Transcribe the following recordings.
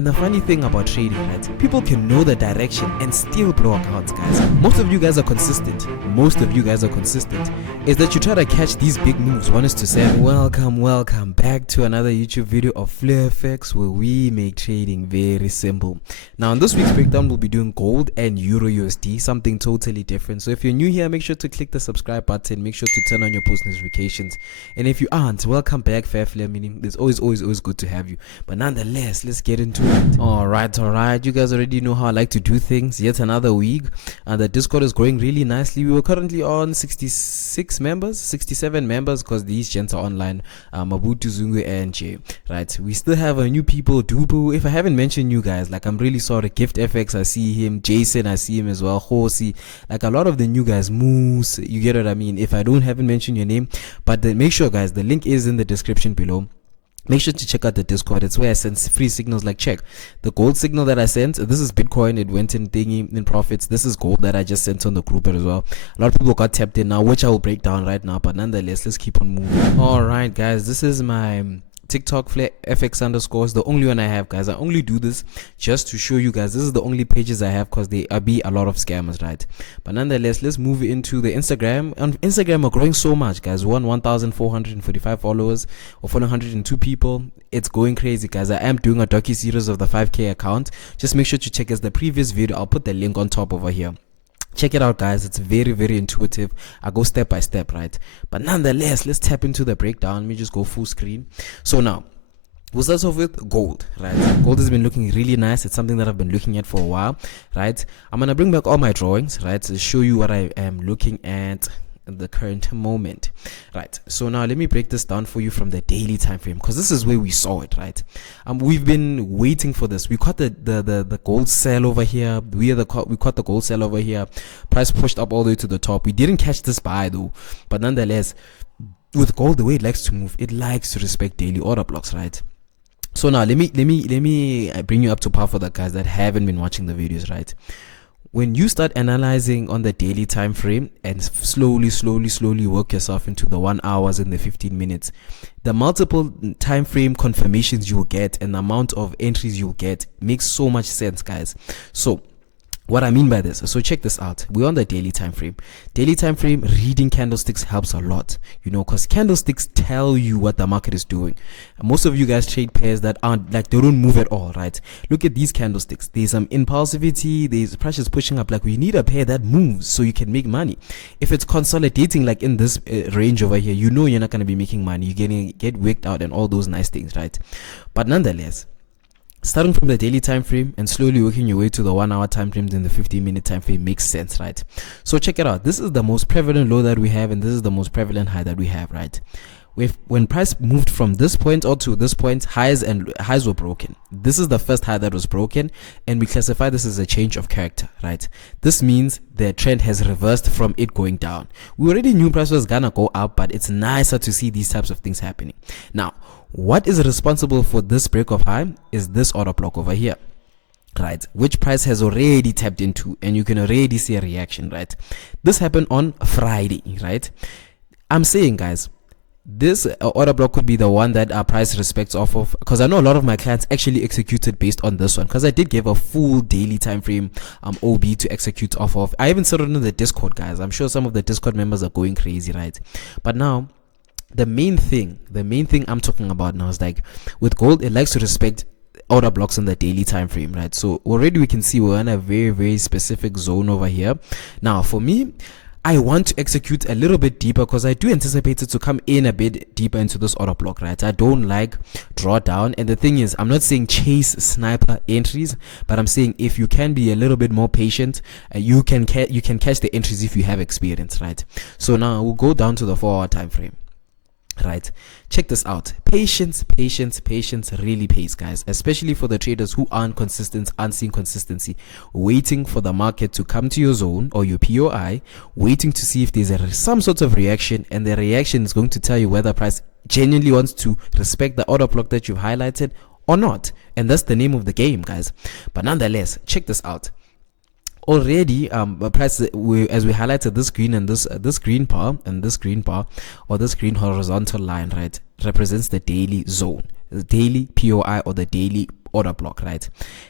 And the funny thing about trading, right? People can know the direction and still blow accounts, guys. Most of you guys are consistent. Is that you try to catch these big moves 1:7. Welcome back to another YouTube video of FX, where we make trading very simple. Now, in this week's breakdown, we'll be doing gold and Euro USD, something totally different. So if you're new here, make sure to click the subscribe button. Make sure to turn on your post notifications. And if you aren't, welcome back, Fairflare, meaning it's always good to have you. But nonetheless, let's get into it. All right. You guys already know how I like to do things. Yet another week, and the Discord is growing really nicely. We were currently on 67 members, because these gents are online. Mabutu, Zungu, and Jay. Right. We still have a new people. Dubu. If I haven't mentioned you guys, like, I'm really sorry. Gift FX, I see him. Jason, I see him as well. Horsey, like a lot of the new guys. Moose, you get what I mean. If I haven't mentioned your name, but make sure, guys, the link is in the description below. Make sure to check out the Discord. It's where I send free signals. Like, check the gold signal that I sent. This is Bitcoin. It went in thingy in profits. This is gold that I just sent on the group as well. A lot of people got tapped in now, which I will break down right now. But nonetheless, let's keep on moving. All right, guys, this is my TikTok FX underscores, the only one I have, guys. I only do this just to show you guys. This is the only pages I have, because they be a lot of scammers, right? But nonetheless, let's move into the Instagram. On Instagram, are growing so much, guys. 1,445 followers, or 402 people. It's going crazy, guys. I am doing a docu-series of the 5K account. Just make sure to check as the previous video. I'll put the link on top over here. Check it out, guys. It's very intuitive. I go step by step, right? But nonetheless, let's tap into the breakdown. Let me just go full screen. So now, we'll start off with gold, right? Gold has been looking really nice. It's something that I've been looking at for a while, right? I'm gonna bring back all my drawings, right, to show you what I am looking at the current moment, right? So now let me break this down for you from the daily time frame, because this is where we saw it, right? We've been waiting for this. We caught the gold sell over here. We caught the gold sell over here. Price pushed up all the way to the top. We didn't catch this buy though, but nonetheless, with gold, the way it likes to move, it likes to respect daily order blocks, right? So now let me bring you up to par for the guys that haven't been watching the videos, right? When you start analyzing on the daily time frame and slowly work yourself into the 1 hour and the 15 minutes, the multiple time frame confirmations you'll get and the amount of entries you'll get makes so much sense, guys. So what I mean by this, so check this out. We're on the daily time frame. Daily time frame, reading candlesticks helps a lot, you know, because candlesticks tell you what the market is doing. And most of you guys trade pairs that aren't, like, they don't move at all, right? Look at these candlesticks. There's some impulsivity, there's pressures pushing up. Like, we need a pair that moves so you can make money. If it's consolidating like in this range over here, you know you're not going to be making money. You're going to get wicked out and all those nice things, right? But nonetheless, starting from the daily time frame and slowly working your way to the 1 hour time frames and the 15-minute time frame makes sense, right? So check it out. This is the most prevalent low that we have, and this is the most prevalent high that we have, right? When price moved from this point or to this point, highs were broken. This is the first high that was broken, and we classify this as a change of character, right? This means the trend has reversed from it going down. We already knew price was gonna go up, but it's nicer to see these types of things happening. Now, what is responsible for this break of high is this order block over here, right, which price has already tapped into, and you can already see a reaction, right? This happened on Friday, right? I'm saying, guys, this order block could be the one that our price respects off of, because I know a lot of my clients actually executed based on this one, because I did give a full daily time frame OB to execute off of. I even said it in the Discord, guys. I'm sure some of the Discord members are going crazy, right? But now, the main thing I'm talking about now is, like, with gold, it likes to respect order blocks on the daily time frame, right? So already we can see we're in a very specific zone over here. Now, for me, I want to execute a little bit deeper, because I do anticipate it to come in a bit deeper into this order block, right? I don't like drawdown. And the thing is, I'm not saying chase sniper entries, but I'm saying if you can be a little bit more patient, you can catch the entries if you have experience, right? So now we'll go down to the 4 hour time frame. Right, check this out. Patience really pays, guys, especially for the traders who aren't seeing consistency, waiting for the market to come to your zone or your POI, waiting to see if there's some sort of reaction, and the reaction is going to tell you whether price genuinely wants to respect the order block that you've highlighted or not. And that's the name of the game, guys. But nonetheless, check this out. Already price, as we highlighted, this green and this green bar and this green bar, or this green horizontal line, right, represents the daily zone, the daily POI or the daily order block, right?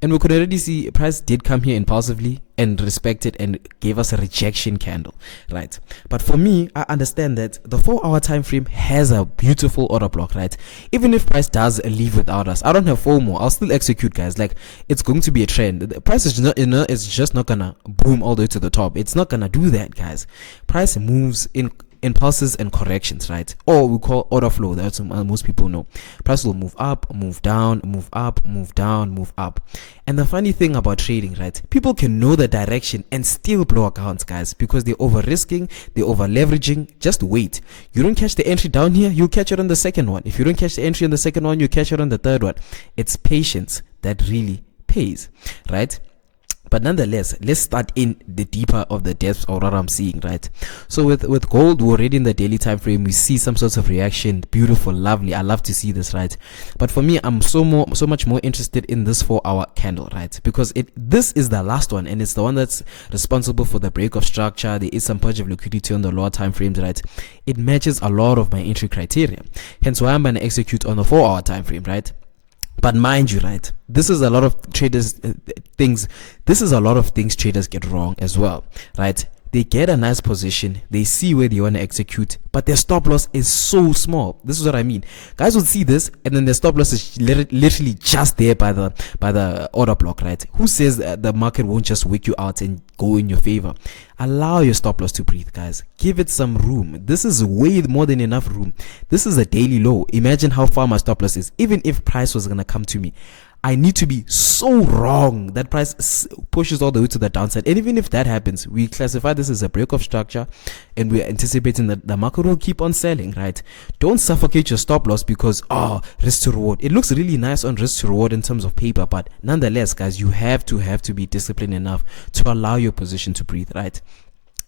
And we could already see price did come here impulsively and respected and gave us a rejection candle, right? But for me, I understand that the 4-hour time frame has a beautiful order block, right? Even if price does leave without us, I don't have FOMO. I'll still execute, guys. Like, it's going to be a trend. The price is not, it's just not gonna boom all the way to the top. It's not gonna do that, guys. Price moves in impulses and corrections, right? Or we call order flow. That's what most people know. Price will move up, move down, move up, move down, move up. And the funny thing about trading, right? People can know the direction and still blow accounts, guys, because they're over risking, they're over leveraging. Just wait. You don't catch the entry down here, you'll catch it on the second one. If you don't catch the entry on the second one, you catch it on the third one. It's patience that really pays, right? But nonetheless, let's start in the deeper of the depths of what I'm seeing, right? So with gold, we're already in the daily time frame. We see some sorts of reaction. Beautiful, lovely. I love to see this, right? But for me, I'm so much more interested in this 4-hour candle, right? Because this is the last one, and it's the one that's responsible for the break of structure. There is some purge of liquidity on the lower time frames, right? It matches a lot of my entry criteria. Hence why I'm going to execute on the 4-hour time frame, right? But mind you, right, this is a lot of traders this is a lot of things traders get wrong as well, right? They get a nice position, they see where they want to execute, but their stop loss is so small. This is what I mean. Guys will see this, and then their stop loss is literally just there by the order block, right? Who says the market won't just wake you out and go in your favor? Allow your stop loss to breathe, guys. Give it some room. This is way more than enough room. This is a daily low. Imagine how far my stop loss is. Even if price was gonna come to me, I need to be so wrong that price pushes all the way to the downside. And even if that happens, we classify this as a break of structure, and we're anticipating that the market will keep on selling, right? Don't suffocate your stop loss because, risk to reward. It looks really nice on risk to reward in terms of paper, but nonetheless, guys, you have to be disciplined enough to allow your position to breathe, right?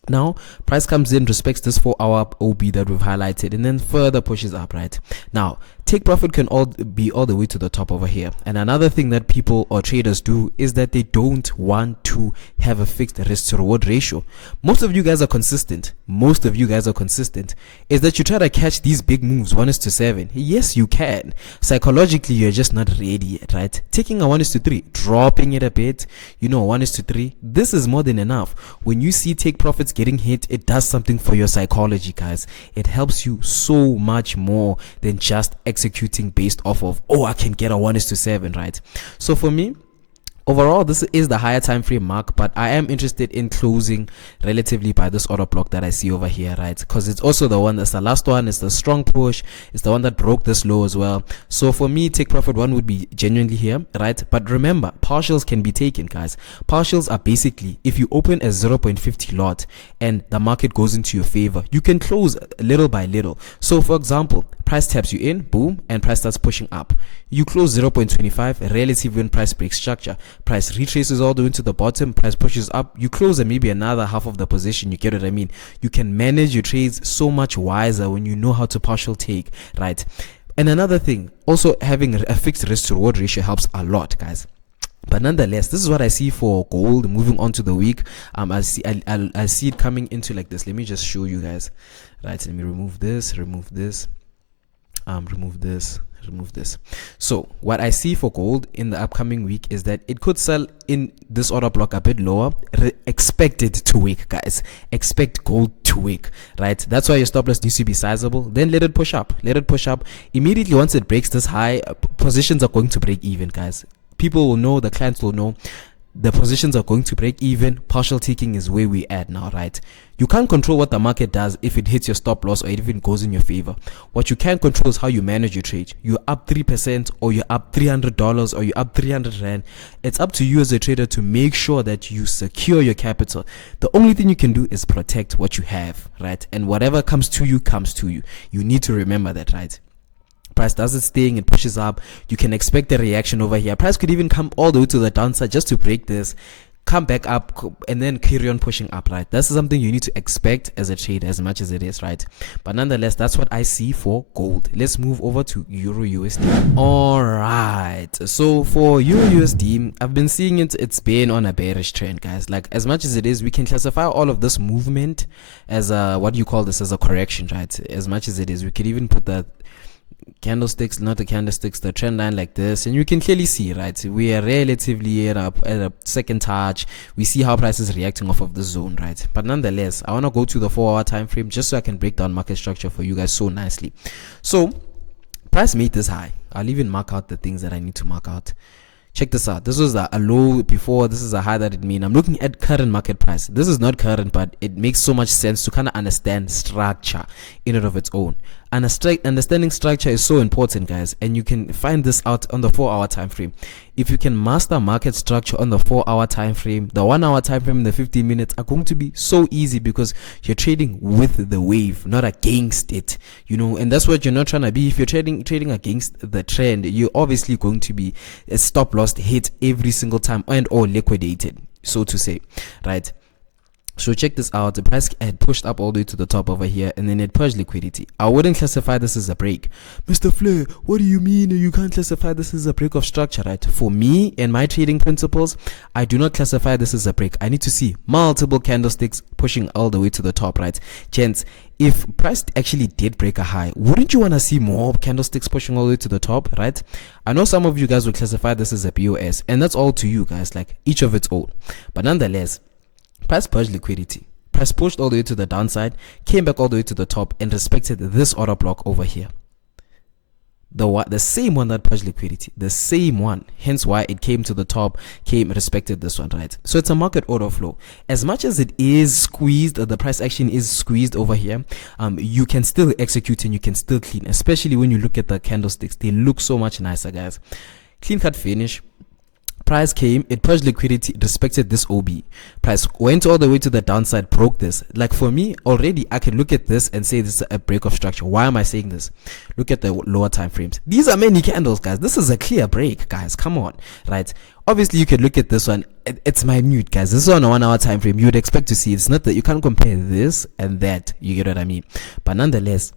Now, price comes in, respects this 4-hour OB that we've highlighted, and then further pushes up, right? Now, take profit can be all the way to the top over here. And another thing that people or traders do is that they don't want to have a fixed risk to reward ratio. Most of you guys are consistent. Is that you try to catch these big moves 1:7. Yes, you can. Psychologically, you're just not ready yet, right? Taking a 1:3, dropping it a bit, 1:3, this is more than enough. When you see take profits getting hit, it does something for your psychology, guys. It helps you so much more than just executing based off of, I can get a 1:7, right? So for me, overall, this is the higher time frame mark, but I am interested in closing relatively by this order block that I see over here, right? Because it's also the one that's the last one. It's the strong push. It's the one that broke this low as well. So for me, take profit one would be genuinely here, right? But remember, partials can be taken, guys. Partials are basically, if you open a 0.50 lot and the market goes into your favor, you can close little by little. So for example, price taps you in, boom, and price starts pushing up. You close 0.25 relative when price breaks structure. Price retraces all the way to the bottom, price pushes up, you close and maybe another half of the position. You get what I mean? You can manage your trades so much wiser when you know how to partial take, right? And another thing, also having a fixed risk to reward ratio helps a lot, guys. But nonetheless, this is what I see for gold. Moving on to the week, I see it coming into like this. Let me just show you guys, right? Let me remove this, remove this. So what I see for gold in the upcoming week is that it could sell in this order block a bit lower. Expect it to wick, guys. Expect gold to wick, right? That's why your stop loss needs to be sizable. Then let it push up. Immediately once it breaks this high, positions are going to break even, guys. People will know, the clients will know, the positions are going to break even. Partial taking is where we at now, right? You can't control what the market does if it hits your stop loss or if it goes in your favor. What you can control is how you manage your trade. You're up 3% or you're up $300 or you're up 300 Rand. It's up to you as a trader to make sure that you secure your capital. The only thing you can do is protect what you have, right? And whatever comes to you, comes to you. You need to remember that, right? Price does its thing, it pushes up. You can expect a reaction over here. Price could even come all the way to the downside just to break this, come back up, and then carry on pushing up, right? That's something you need to expect as a trader as much as it is, right? But nonetheless, that's what I see for gold. Let's move over to Euro USD. All right, so for Euro USD, I've been seeing it's been on a bearish trend, guys. Like, as much as it is, we can classify all of this movement as a, what do you call this, as a correction, right? As much as it is, we could even put that, candlesticks, not the candlesticks, the trend line like this, and you can clearly see, right, we are relatively at a second touch. We see how price is reacting off of the zone, right? But nonetheless, I want to go to the 4-hour time frame just so I can break down market structure for you guys so nicely. So price made this high. I'll even mark out the things that I need to mark out. Check this out. This was a low before. This is a high that it means. I'm looking at current market price. This is not current, but it makes so much sense to kind of understand structure in and of its own. Understanding structure is so important, guys, and you can find this out on the 4-hour time frame. If you can master market structure on the 4-hour time frame, the 1-hour time frame and the 15 minutes are going to be so easy because you're trading with the wave, not against it, you know. And that's what you're not trying to be. If you're trading against the trend, you're obviously going to be a stop loss hit every single time and or liquidated, so to say, right? So check this out. The price had pushed up all the way to the top over here, and then it purged liquidity. I wouldn't classify this as a break. Mr. Flair, what do you mean you can't classify this as a break of structure, right? For me and my trading principles, I do not classify this as a break. I need to see multiple candlesticks pushing all the way to the top, right? Gents, if price actually did break a high, wouldn't you want to see more candlesticks pushing all the way to the top, right? I know some of you guys would classify this as a POS, and that's all to you guys, like each of its own. But nonetheless, price purged liquidity. Price pushed all the way to the downside, came back all the way to the top, and respected this order block over here. The same one that purged liquidity, the same one. Hence why it came to the top, respected this one, right? So it's a market order flow. As much as it is squeezed, the price action is squeezed over here, you can still execute and you can still clean, especially when you look at the candlesticks. They look so much nicer, guys. Clean cut finish. Price came, it purged liquidity, respected this OB. Price went all the way to the downside, broke this. Like for me, already I can look at this and say this is a break of structure. Why am I saying this? Look at the lower time frames. These are many candles, guys. This is a clear break, guys. Come on, right? Obviously, you can look at this one. It's minute, guys. This is on a 1-hour time frame. You would expect to see. It's not that you can't compare this and that. You get what I mean? But nonetheless,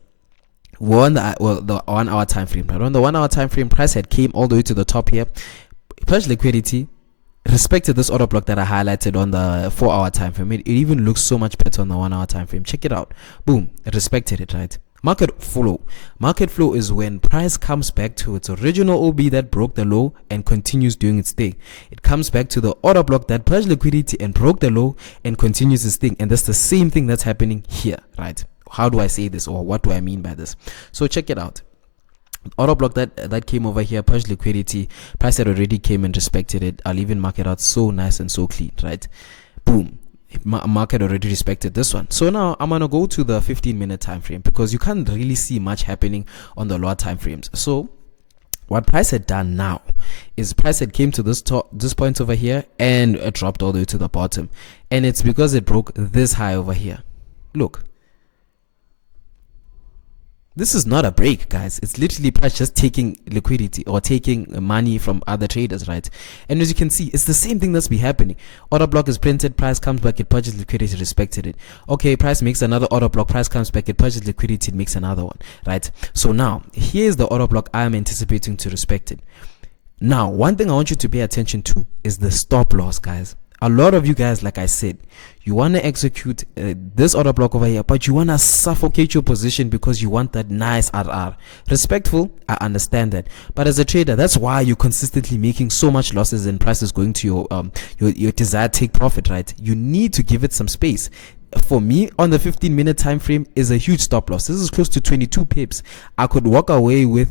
we're on the 1-hour time frame. Right? On the 1-hour time frame, price had came all the way to the top here. Purge liquidity, respected this order block that I highlighted on the 4-hour time frame. It even looks so much better on the 1-hour time frame. Check it out. Boom, it respected it, right? Market flow. Market flow is when price comes back to its original OB that broke the low and continues doing its thing. It comes back to the order block that purged liquidity and broke the low and continues its thing. And that's the same thing that's happening here, right? How do I say this, or what do I mean by this? So check it out. Order block that came over here, purged liquidity. Price had already came and respected it. I'll even mark it out so nice and so clean, right? Boom. Market already respected this one. So now I'm gonna go to the 15-minute time frame because you can't really see much happening on the lower time frames. So what price had done now is price had came to this point over here and it dropped all the way to the bottom, and it's because it broke this high over here. Look, this is not a break, guys. It's literally price just taking liquidity or taking money from other traders, right? And as you can see, it's the same thing that's been happening. Order block is printed, price comes back, it purchases liquidity, respected it. Okay, price makes another order block, price comes back, it purchases liquidity, it makes another one, right? So now, here's the order block I'm anticipating to respect it. Now, one thing I want you to pay attention to is the stop loss, guys. A lot of you guys, like I said, you want to execute this order block over here, but you want to suffocate your position because you want that nice RR. Respectful, I understand that. But as a trader, that's why you're consistently making so much losses and prices going to your desired take profit, right? You need to give it some space. For me, on the 15-minute time frame is a huge stop loss. This is close to 22 pips. I could walk away with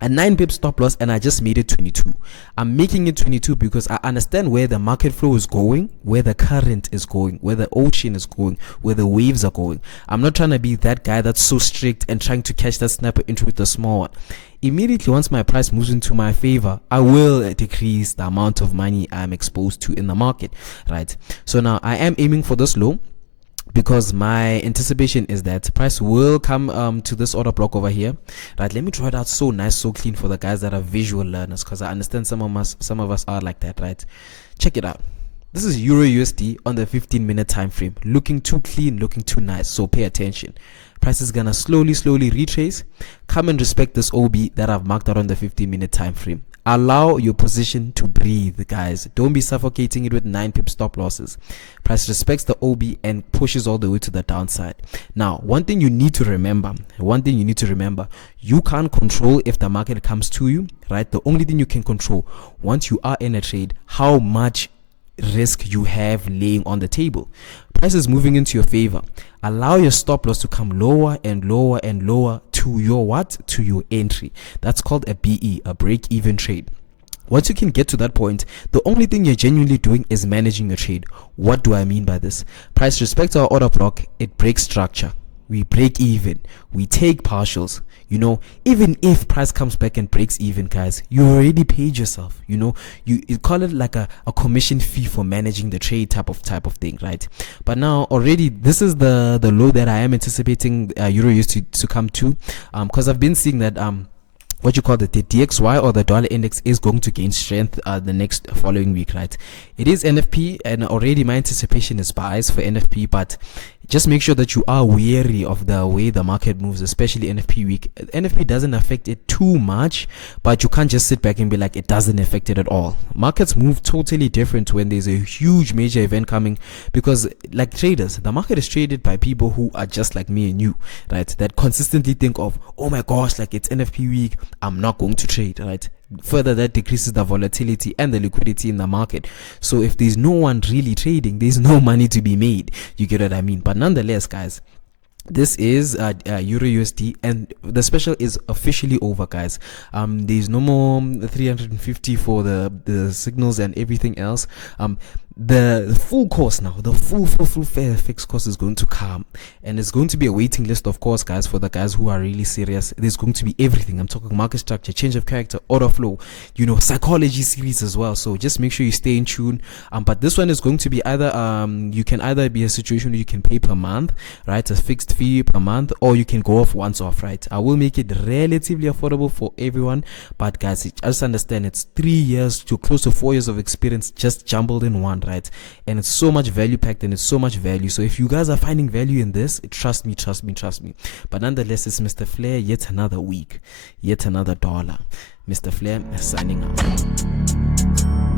a 9 pip stop loss and I just made it 22. I'm making it 22 because I understand where the market flow is going, where the current is going, where the ocean is going, where the waves are going. I'm not trying to be that guy that's so strict and trying to catch that snapper into with the small one. Immediately once my price moves into my favor, I will decrease the amount of money I'm exposed to in the market, right? So now I am aiming for this low, because my anticipation is that price will come to this order block over here, right? Let me draw it out so nice, so clean for the guys that are visual learners, because I understand some of us are like that, right? Check it out. This is Euro USD on the 15-minute time frame, looking too clean, looking too nice. So pay attention. Price is gonna slowly retrace, come and respect this OB that I've marked out on the 15-minute time frame. Allow your position to breathe, guys. Don't be suffocating it with 9 pip stop losses. Price respects the OB and pushes all the way to the downside. Now, one thing you need to remember, you can't control if the market comes to you, right? The only thing you can control once you are in a trade, how much risk you have laying on the table. Price is moving into your favor. Allow your stop loss to come lower and lower and lower to your what? To your entry. That's called a BE, a break even trade. Once you can get to that point, the only thing you're genuinely doing is managing your trade. What do I mean by this? Price respects our order block, it breaks structure. We break even, we take partials. You know, even if price comes back and breaks even, guys, you already paid yourself. You know, you call it like a commission fee for managing the trade type of thing, right? But now already this is the low that I am anticipating EURUSD to come to, because I've been seeing that what you call the DXY or the dollar index is going to gain strength the next following week, right? It is NFP, and already my anticipation is buys for NFP, but just make sure that you are wary of the way the market moves, especially NFP week. NFP doesn't affect it too much, but you can't just sit back and be like, it doesn't affect it at all. Markets move totally different when there's a huge major event coming, because like traders, the market is traded by people who are just like me and you, right? That consistently think of, oh my gosh, like it's NFP week, I'm not going to trade, right? Further, that decreases the volatility and the liquidity in the market. So if there's no one really trading, there's no money to be made. You get what I mean? But nonetheless, guys, this is EURUSD, and the special is officially over, guys. There's no more 350 for the signals and everything else. The full course now, the full fair fixed course is going to come, and it's going to be a waiting list, of course, guys, for the guys who are really serious. There's going to be everything. I'm talking market structure, change of character, order flow, you know, psychology series as well. So just make sure you stay in tune. But this one is going to be either you can either be a situation where you can pay per month, right, a fixed fee per month, or you can go off once off, right? I will make it relatively affordable for everyone, but guys, just understand it's 3 years to close to 4 years of experience just jumbled in one, right? And it's so much value packed, and it's so much value. So if you guys are finding value in this, trust me. But nonetheless, it's Mr. Flair, yet another week, yet another dollar. Mr. Flair signing out.